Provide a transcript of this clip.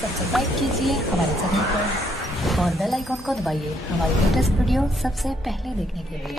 Subscribe कीजिए हमारे channel को और बेल आइकन को दबाइए हमारी लेटेस्ट वीडियो सबसे पहले देखने के लिए।